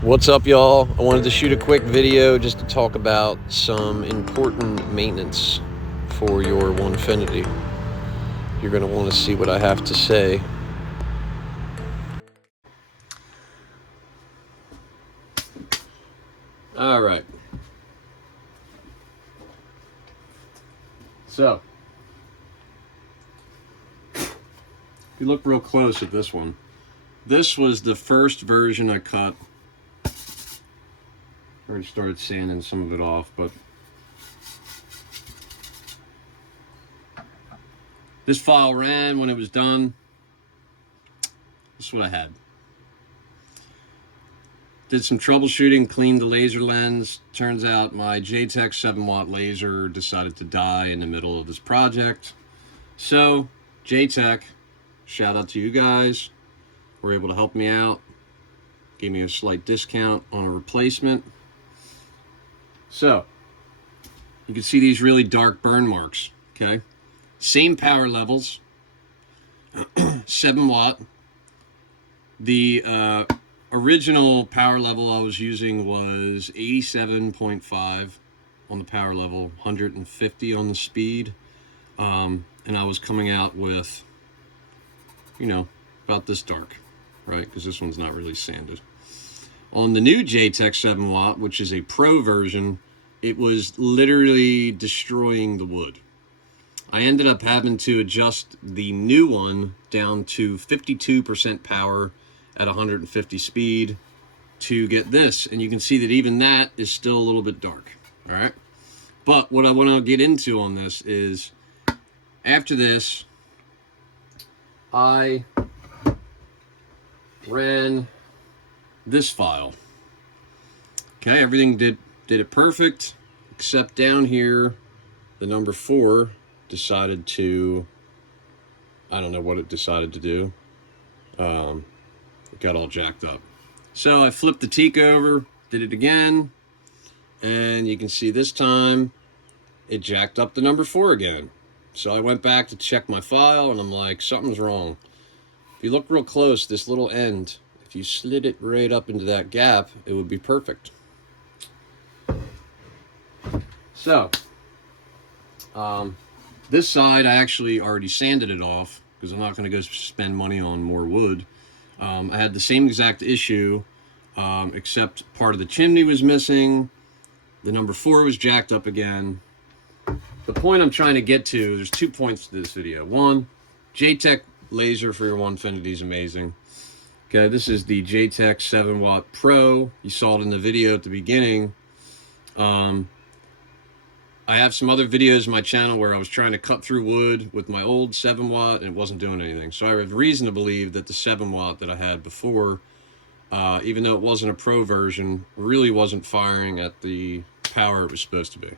What's up, y'all? I wanted to shoot a quick video just to talk about some important maintenance for your Onefinity. You're going to want to see what I have to say. All right. So, if you look real close at this one, this was the first version I cut. I already started sanding some of it off, but this file ran when it was done. This is what I had. Did some troubleshooting, cleaned the laser lens. Turns out my Jtech 7-watt laser decided to die in the middle of this project. So, Jtech, shout out to you guys, were able to help me out. Gave me a slight discount on a replacement. So, you can see these really dark burn marks, okay? Same power levels, 7 watt. The original power level I was using was 87.5 on the power level, 150 on the speed. And I was coming out with, about this dark, right? Because this one's not really sanded. On the new Jtech 7 watt, which is a pro version, it was literally destroying the wood. I ended up having to adjust the new one down to 52% power at 150 speed to get this. And you can see that even that is still a little bit dark, all right? But what I want to get into on this is, after this, I ran this file. Okay, everything did it perfect, except down here, the number 4 decided to, I don't know what it decided to do. It got all jacked up. So I flipped the teak over, did it again, and you can see this time it jacked up the number 4 again. So I went back to check my file, and I'm like, something's wrong. If you look real close, this little end, if you slid it right up into that gap, it would be perfect. So, this side I actually already sanded it off because I'm not going to go spend money on more wood. I had the same exact issue, except part of the chimney was missing. The number 4 was jacked up again. The point I'm trying to get to, there's 2 points to this video. One, Jtech laser for your Onefinity is amazing. Okay, this is the Jtech 7 watt Pro. You saw it in the video at the beginning. I have some other videos on my channel where I was trying to cut through wood with my old 7 watt and it wasn't doing anything. So I have reason to believe that the 7 watt that I had before, even though it wasn't a pro version, really wasn't firing at the power it was supposed to be.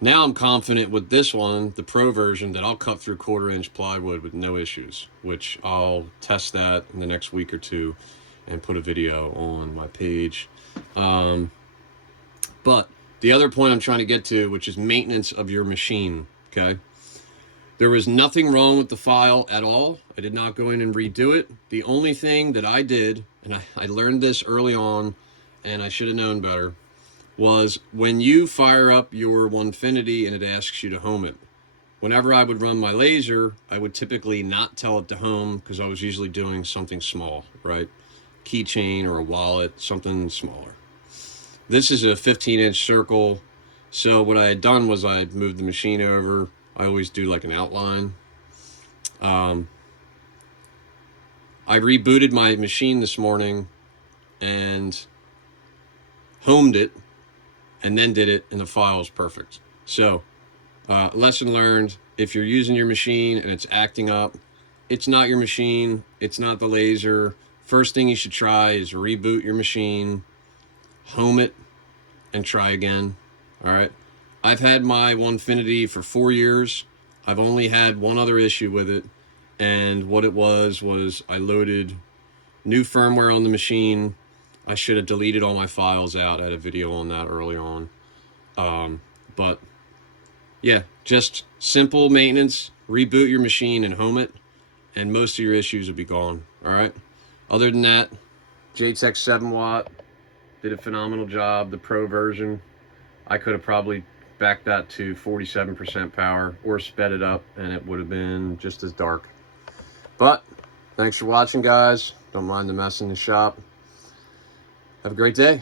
Now I'm confident with this one, the pro version, that I'll cut through 1/4-inch plywood with no issues, which I'll test that in the next week or two and put a video on my page. But the other point I'm trying to get to, which is maintenance of your machine, okay? There was nothing wrong with the file at all. I did not go in and redo it. The only thing that I did, and I learned this early on, and I should have known better, was when you fire up your Onefinity and it asks you to home it, whenever I would run my laser, I would typically not tell it to home because I was usually doing something small, right? Keychain or a wallet, something smaller. This is a 15-inch circle, so what I had done was I had moved the machine over. I always do like an outline. I rebooted my machine this morning and homed it, and then did it, and the file is perfect. So, lesson learned, if you're using your machine and it's acting up, it's not your machine, it's not the laser. First thing you should try is reboot your machine, home it, and try again. All right. I've had my Onefinity for 4 years. I've only had one other issue with it, and what it was I loaded new firmware on the machine. I should have deleted all my files out. I had a video on that early on. But yeah, just simple maintenance, reboot your machine and home it, and most of your issues will be gone. All right. Other than that, Jtech 7 watt, did a phenomenal job. The Pro version, I could have probably backed that to 47% power or sped it up, and it would have been just as dark. But thanks for watching, guys. Don't mind the mess in the shop. Have a great day.